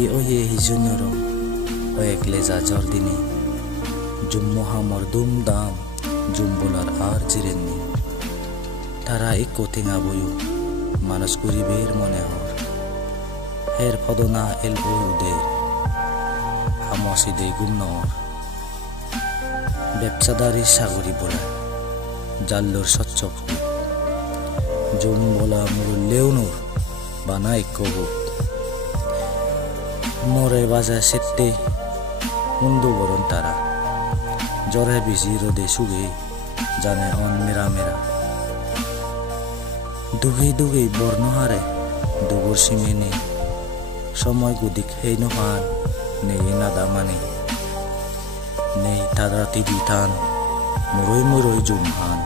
hi oye hijunoro oekle jajor dini jummo hamor dum dam jumbolar ar jirenni tara ikko tinga boyu manush guriber mone hor her podona el uder hamosi de gumnor ব্যবসাদারি সাগরি বলা জাল্লোর সচ্চক জুম বলা মুরুল্লেউনুর বানাই কবুত মরে বাজা সেটে মুন্ডু বরণ তারা জরে বিজি রোদে সুগে জানে অন মেরা মেরা দুগে দুগে বর্ণহারে দুগুর সিমেনে সময় গুদিক হেই নহান নেই নাদা মানে nei tada tiditan muroi jumhan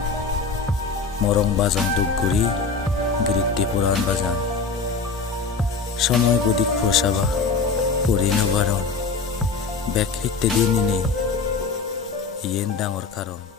morong bazang dugguri gritti puran bazan somoy godik phosaba purino baron bek hitte dinini yen dangor karon